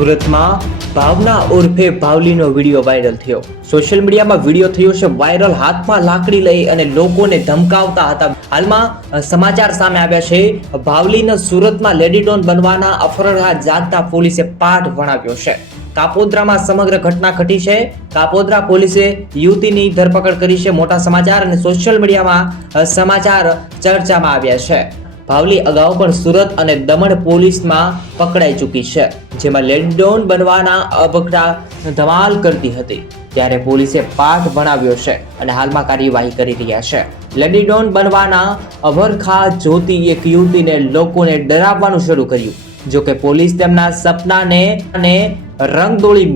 સુરતમાં ભાવના ઉર્ફે ભાવલીનો વીડિયો વાયરલ થયો. સોશિયલ મીડિયામાં વીડિયો થયો છે, વાયરલ હાથમાં લાકડી લઈ અને લોકોને ધમકાવતા હતા. હાલમાં સમાચાર સામે આવ્યા છે, ભાવલીને સુરતમાં લેડી ડોન બનવાના અફરડા જાગતા પોલીસે પાઠ ભણાવ્યો છે. કાપોદ્રામાં સમગ્ર ઘટના ઘટી છે. કાપોદ્રા પોલીસે યુવતીની ધરપકડ કરી છે. મોટા સમાચાર અને સોશિયલ મીડિયામાં સમાચાર ચર્ચામાં આવ્યા છે. ભાવલી અગાઉ પણ સુરત અને દમણ પોલીસમાં પકડાઈ ચૂકી છે, જેમાં લેડીડોન બનવાના અબકડા ધમાલ કરતી હતી, ત્યારે પોલીસે પાઠ ભણાવ્યો છે અને હાલમાં કાર્યવાહી કરી રહ્યા છે. લેડીડોન બનવાના અભરખા જોતી એક યુવતીને લોકોને ડરાવવાનું શરૂ કર્યું, જો કે પોલીસ તેમના સપનાને અને રંગદોળી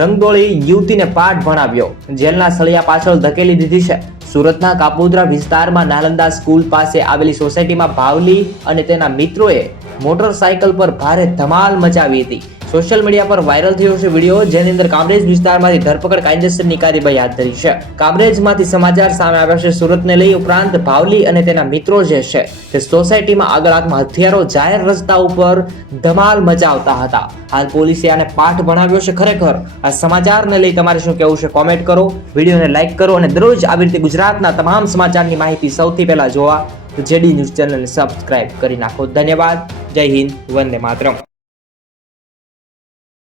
રંગદોળી યુવતીને પાઠ ભણાવ્યો. જેલના સળિયા પાછળ ધકેલી દીધી છે સુરતના કાપોદ્રા વિસ્તારમાં નાલંદા સ્કૂલ પાસે આવેલી સોસાયટીમાં ભાવલી અને તેના મિત્રોએ મોટરસાયકલ પર ભારે ધમાલ મચાવી હતી. સોશિયલ મીડિયા પર વાયરલ થયો છે વીડિયો, જેની અંદર કામરેજ વિસ્તારમાંથી ધરપકડ કાયદેસરની કાર્યવાહી હાથ ધરી છે. કામરેજમાંથી સમાચાર સામે આવ્યા છે. સુરતને લઈ ઉપરાંત ભાવલી અને તેના મિત્રો જે છે, તે સોસાયટીમાં આગળ હાથમાં હથિયારો જાહેર રસ્તા ઉપર ધમાલ મચાવતા હતા. હાલ પોલીસે આને પાઠ ભણાવ્યો છે ખરેખર. આ સમાચારને લઈ તમારે શું કહેવું છે કોમેન્ટ કરો, વિડીયોને લાઇક કરો અને દરરોજ આવી રીતે ગુજરાતના તમામ સમાચારની માહિતી સૌથી પહેલા જોવા જેડી ન્યૂઝ ચેનલને સબસ્ક્રાઇબ કરી નાખો. ધન્યવાદ. જય હિન્દ. વંદે માતરમ.